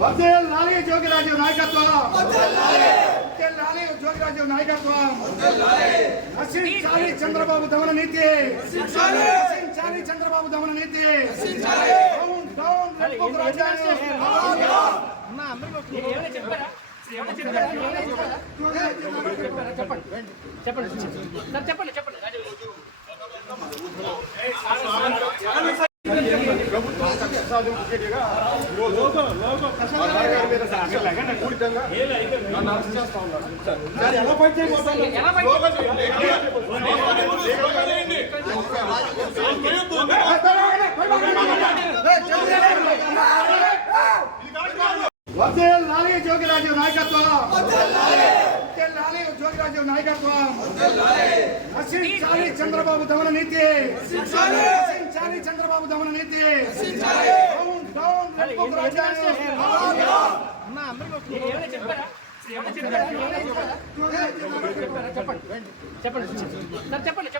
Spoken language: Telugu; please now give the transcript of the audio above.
వర్ధిల్లాలి జోగిరాజు నాయకత్వం, వర్ధిల్లాలి జోగిరాజు నాయకత్వం, నశించాలి చంద్రబాబు దమన నీతి, నశించాలి చంద్రబాబు దమన నీతి, డౌన్ డౌన్ రెడ్ బుక్ రాజ్యాంగం. వర్ధిల్లాలి జోగిరాజు నాయకత్వం, వర్ధిల్లాలి జోగిరాజు నాయకత్వం, నశించాలి చంద్రబాబు దమన నీతి, నశించాలి చంద్రబాబు దమన నీతి, డౌన్ డౌన్ రెడ్ బుక్ రాజ్యాంగం. చెప్పండి